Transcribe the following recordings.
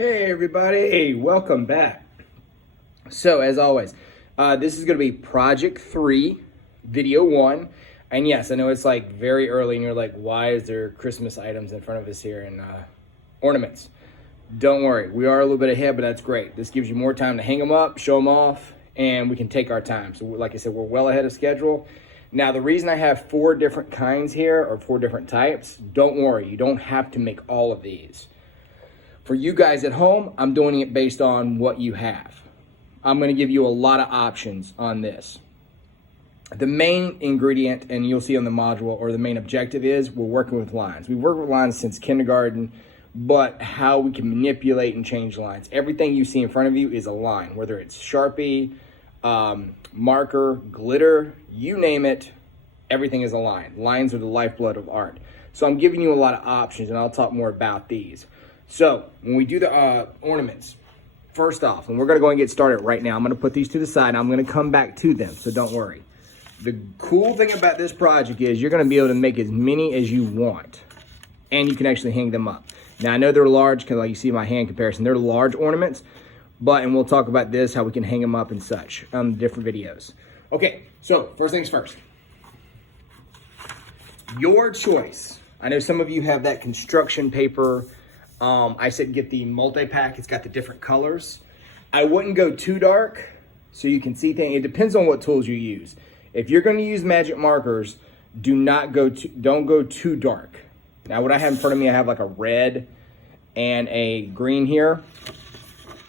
Hey everybody, welcome back. So as always, this is going to be project 3, video 1. And yes, I know it's like very early and you're like, why is there Christmas items in front of us here and ornaments? Don't worry, we are a little bit ahead, but that's great. This gives you more time to hang them up, show them off, and we can take our time. So like I said, we're well ahead of schedule. Now the reason I have 4 different kinds here, or 4 different types, don't worry, you don't have to make all of these. For you guys at home, I'm doing it based on what you have. I'm going to give you a lot of options on this. The main ingredient, and you'll see on the module, or the main objective is we're working with lines. We've worked with lines since kindergarten, but how we can manipulate and change lines. Everything you see in front of you is a line, whether it's Sharpie, marker, glitter, you name it, everything is a line. Lines are the lifeblood of art. So I'm giving you a lot of options, and I'll talk more about these. So when we do the ornaments, first off, and we're going to go and get started right now. I'm going to put these to the side. I'm going to come back to them, so don't worry. The cool thing about this project is you're going to be able to make as many as you want, and you can actually hang them up. Now, I know they're large, because like you see my hand comparison, they're large ornaments, and we'll talk about this, how we can hang them up and such on different videos. Okay, so first things first. Your choice. I know some of you have that construction paper. I said get the multi-pack. It's got the different colors. I wouldn't go too dark so you can see things. It depends on what tools you use. If you're going to use magic markers, don't go too dark. Now what I have in front of me, I have like a red and a green here.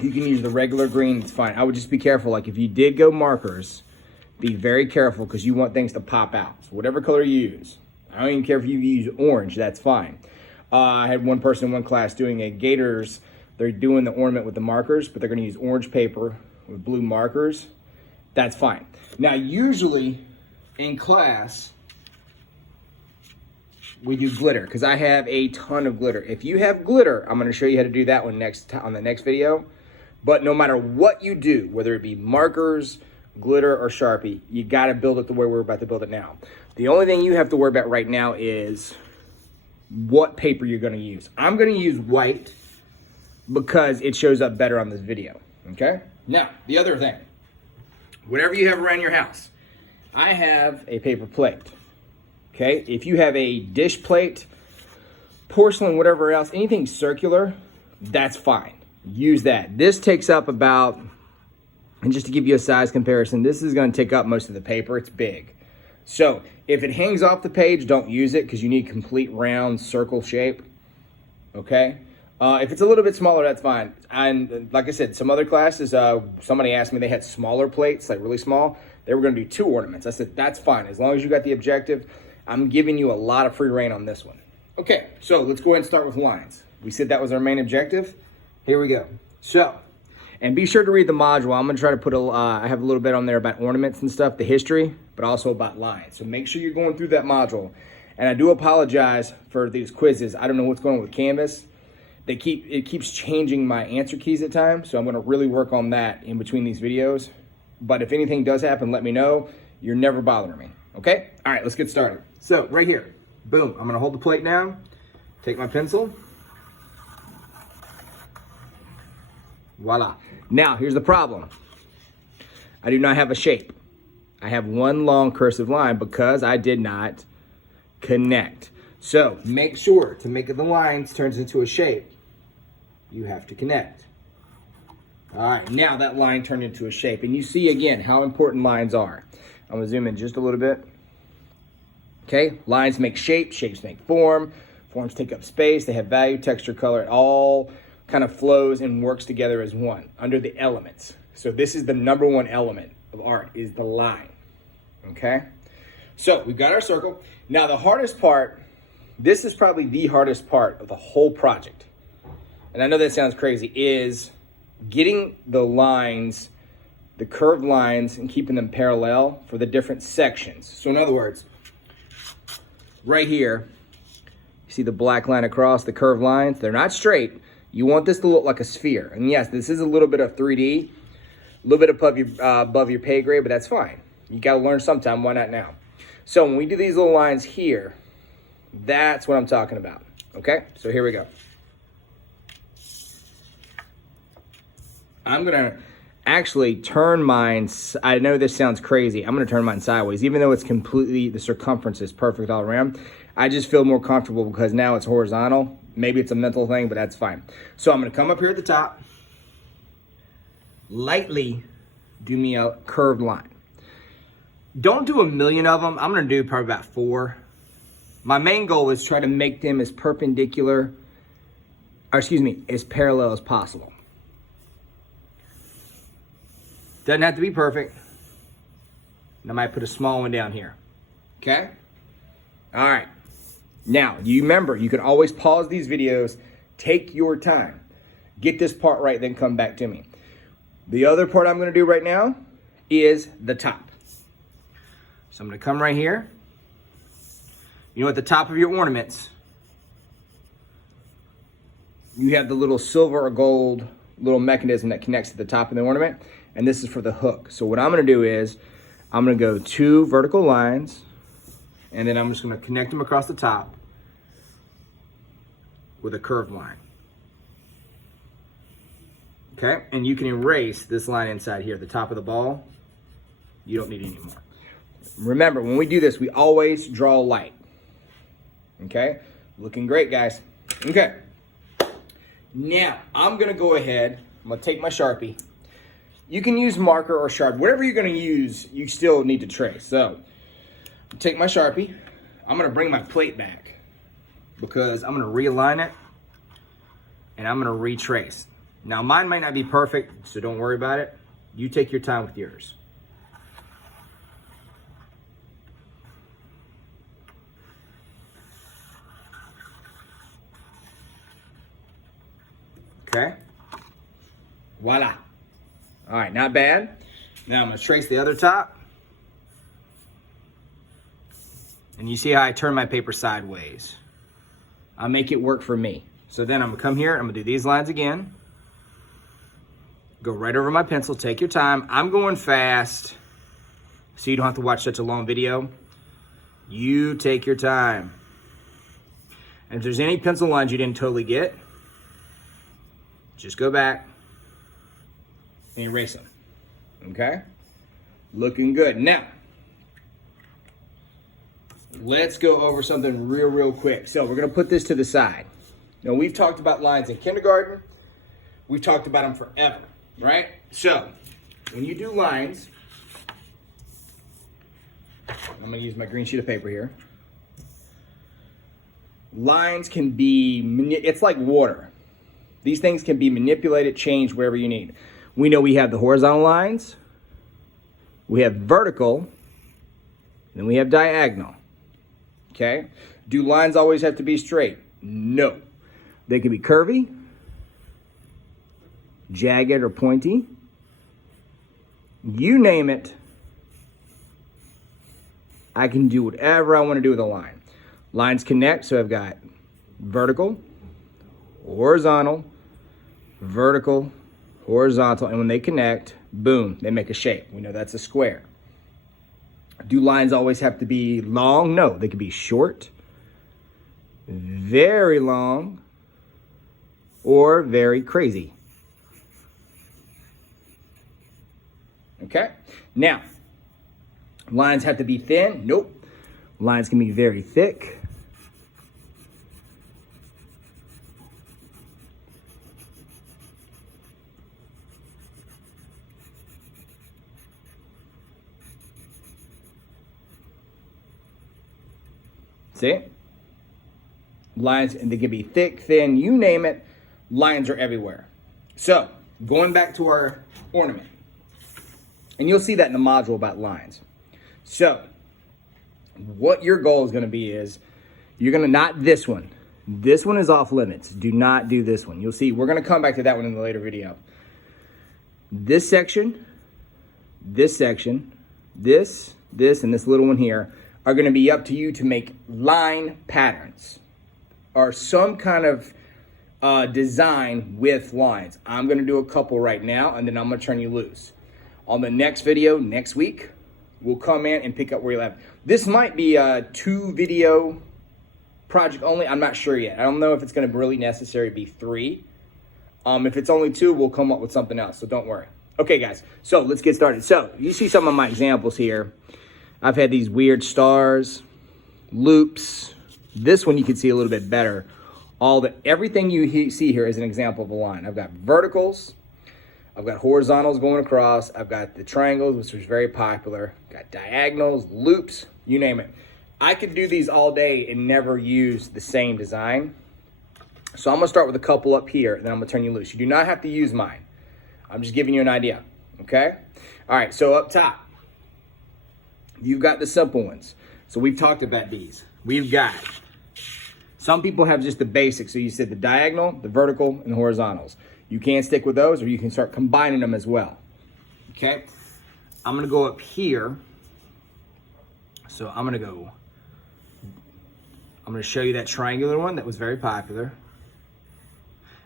You can use the regular green, it's fine. I would just be careful. Like if you did go markers, be very careful because you want things to pop out. So whatever color you use. I don't even care if you use orange, that's fine. I had one person in one class doing a Gators. They're doing the ornament with the markers, but they're going to use orange paper with blue markers. That's fine. Now, usually in class, we do glitter because I have a ton of glitter. If you have glitter, I'm going to show you how to do that one on the next video. But no matter what you do, whether it be markers, glitter, or Sharpie, you got to build it the way we're about to build it now. The only thing you have to worry about right now is what paper you're going to use. I'm going to use white because it shows up better on this video. Okay? Now, the other thing, whatever you have around your house, I have a paper plate. Okay? If you have a dish plate, porcelain, whatever else, anything circular, that's fine. Use that. This takes up about, and just to give you a size comparison, this is going to take up most of the paper. It's big. So if it hangs off the page, don't use it because you need complete round circle shape. Okay. If it's a little bit smaller, that's fine. And like I said, some other classes, somebody asked me, they had smaller plates, like really small. They were going to do 2 ornaments. I said, that's fine. As long as you got the objective, I'm giving you a lot of free reign on this one. Okay. So let's go ahead and start with lines. We said that was our main objective. Here we go. So, and be sure to read the module. I'm going to try to put I have a little bit on there about ornaments and stuff, the history, but also about lines. So make sure you're going through that module. And I do apologize for these quizzes. I don't know what's going on with Canvas. It keeps changing my answer keys at times. So I'm going to really work on that in between these videos. But if anything does happen, let me know. You're never bothering me. Okay? All right, let's get started. So right here, boom. I'm going to hold the plate down, take my pencil. Voila. Now, here's the problem. I do not have a shape. I have one long cursive line because I did not connect. So make sure to make the lines turns into a shape, you have to connect. All right, now that line turned into a shape. And you see again how important lines are. I'm gonna zoom in just a little bit. Okay, lines make shape, shapes make form, forms take up space, they have value, texture, color, it all kind of flows and works together as one under the elements. So this is the number 1 element of art is the line. Okay, so we've got our circle. Now the hardest part, this is probably the hardest part of the whole project, and I know that sounds crazy, is getting the lines, the curved lines, and keeping them parallel for the different sections. So in other words, right here, you see the black line across, the curved lines, they're not straight. You want this to look like a sphere. And yes, this is a little bit of 3D, a little bit above your pay grade, but that's fine. You got to learn sometime. Why not now? So when we do these little lines here, that's what I'm talking about. Okay, so here we go. I'm gonna actually turn mine, I know this sounds crazy, I'm gonna turn mine sideways, even though it's completely, the circumference is perfect all around. I just feel more comfortable because now it's horizontal. Maybe it's a mental thing, but that's fine. So I'm gonna come up here at the top, lightly do me a curved line. Don't do a million of them. I'm gonna do probably about 4. My main goal is try to make them as perpendicular, or excuse me, as parallel as possible. Doesn't have to be perfect. And I might put a small one down here. Okay? All right. Now, you remember, you can always pause these videos, take your time, get this part right, then come back to me. The other part I'm gonna do right now is the top. So I'm gonna come right here. You know, at the top of your ornaments, you have the little silver or gold little mechanism that connects to the top of the ornament, and this is for the hook. So what I'm gonna do is, I'm gonna go 2 vertical lines, and then I'm just gonna connect them across the top with a curved line. Okay, and you can erase this line inside here, the top of the ball. You don't need it anymore. Remember, when we do this, we always draw light. Okay, looking great, guys. Okay, now I'm gonna go ahead, I'm gonna take my Sharpie. You can use marker or Sharpie, whatever you're gonna use, you still need to trace. So, take my Sharpie, I'm gonna bring my plate back because I'm gonna realign it and I'm gonna retrace. Now mine might not be perfect, so don't worry about it. You take your time with yours. Okay, voila. All right, not bad. Now I'm gonna trace the other top. And you see how I turn my paper sideways. I'll make it work for me. So then I'm gonna come here, I'm gonna do these lines again. Go right over my pencil, take your time. I'm going fast, so you don't have to watch such a long video. You take your time. And if there's any pencil lines you didn't totally get, just go back and erase them, okay? Looking good. Now, let's go over something real quick. So we're gonna put this to the side. Now, we've talked about lines in kindergarten. We've talked about them forever, right? So, when you do lines, I'm gonna use my green sheet of paper here. Lines can be, it's like water. These things can be manipulated, changed wherever you need. We know we have the horizontal lines, we have vertical, and we have diagonal, okay? Do lines always have to be straight? No. They can be curvy, jagged or pointy. You name it, I can do whatever I want to do with a line. Lines connect, so I've got vertical, horizontal, vertical, horizontal, and when they connect, boom, they make a shape. We know that's a square. Do lines always have to be long? No, they can be short, very long, or very crazy. Okay, now, lines have to be thin? Nope. Lines can be very thick. See? Lines, and they can be thick, thin, you name it. Lines are everywhere. So, going back to our ornament. And you'll see that in the module about lines. So, what your goal is going to be is, you're going to, not this one. This one is off limits. Do not do this one. You'll see, we're going to come back to that one in the later video. This section, this, and this little one here are going to be up to you to make line patterns or some kind of design with lines. I'm going to do a couple right now, and then I'm going to turn you loose. On the next video, next week, we'll come in and pick up where you left. This might be a 2 video project only. I'm not sure yet. I don't know if it's going to be really necessary to be 3. If it's only 2, we'll come up with something else, so don't worry. Okay, guys, so let's get started. So you see some of my examples here. I've had these weird stars, loops. This one you can see a little bit better. Everything you see here is an example of a line. I've got verticals, I've got horizontals going across, I've got the triangles, which was very popular, got diagonals, loops, you name it. I could do these all day and never use the same design. So I'm gonna start with a couple up here, and then I'm gonna turn you loose. You do not have to use mine. I'm just giving you an idea, okay? All right, so up top, you've got the simple ones. So we've talked about these. We've got, some people have just the basics. So you said the diagonal, the vertical, and the horizontals. You can stick with those, or you can start combining them as well, okay? I'm gonna go up here. So I'm gonna show you that triangular one that was very popular.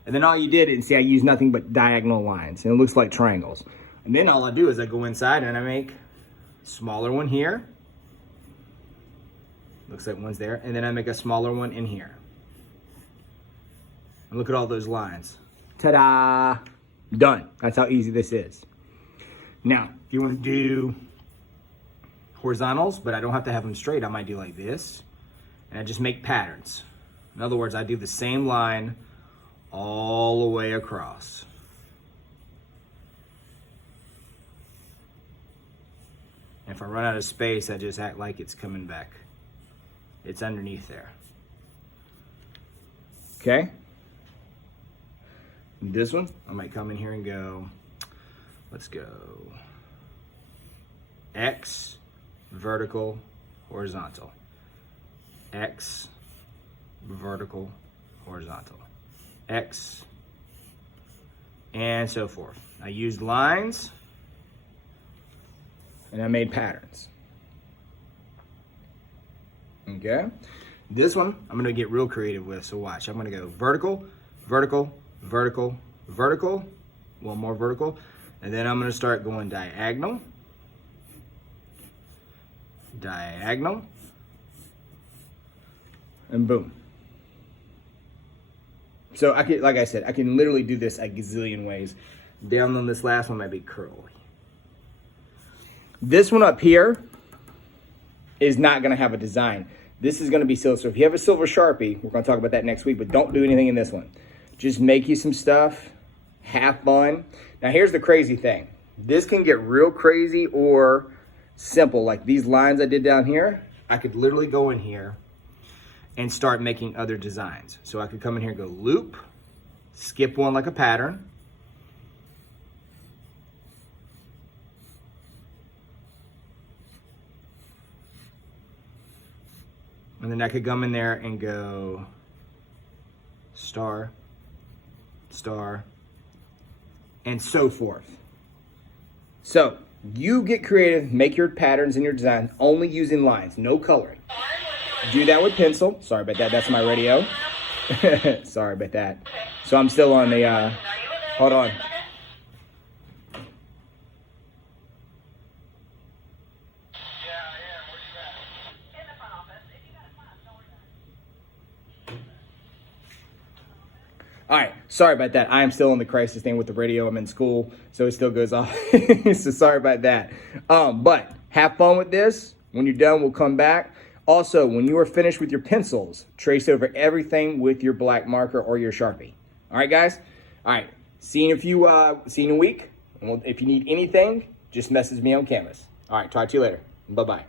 And then all you did, and see I use nothing but diagonal lines, and it looks like triangles. And then all I do is I go inside and I make a smaller one here. Looks like one's there. And then I make a smaller one in here. And look at all those lines. Ta-da! Done. That's how easy this is. Now, if you want to do horizontals, but I don't have to have them straight, I might do like this. And I just make patterns. In other words, I do the same line all the way across. And if I run out of space, I just act like it's coming back. It's underneath there. Okay? And this one, I might come in here and go, let's go X, vertical, horizontal. X, vertical, horizontal. X, and so forth. I used lines, and I made patterns. Okay? This one, I'm gonna get real creative with, so watch. I'm gonna go vertical, vertical, vertical, vertical, one more vertical, and then I'm gonna start going diagonal, diagonal, and boom. So I can, like I said, I can literally do this a gazillion ways. Down on this last one might be curly. This one up here is not gonna have a design. This is gonna be silver. So if you have a silver Sharpie, we're gonna talk about that next week, but don't do anything in this one. Just make you some stuff, have fun. Now here's the crazy thing. This can get real crazy or simple. Like these lines I did down here, I could literally go in here and start making other designs. So I could come in here and go loop, skip one like a pattern. And then I could come in there and go star, star, and so forth. So you get creative, make your patterns and your designs only using lines, no coloring. Do that with pencil. Sorry about that. That's my radio. Sorry about that. So I'm still on the, hold on. All right, sorry about that. I am still on the crisis thing with the radio. I'm in school, so it still goes off. So sorry about that. But have fun with this. When you're done, we'll come back. Also, when you are finished with your pencils, trace over everything with your black marker or your Sharpie. All right, guys? All right, see you in a week. If you need anything, just message me on Canvas. All right, talk to you later. Bye-bye.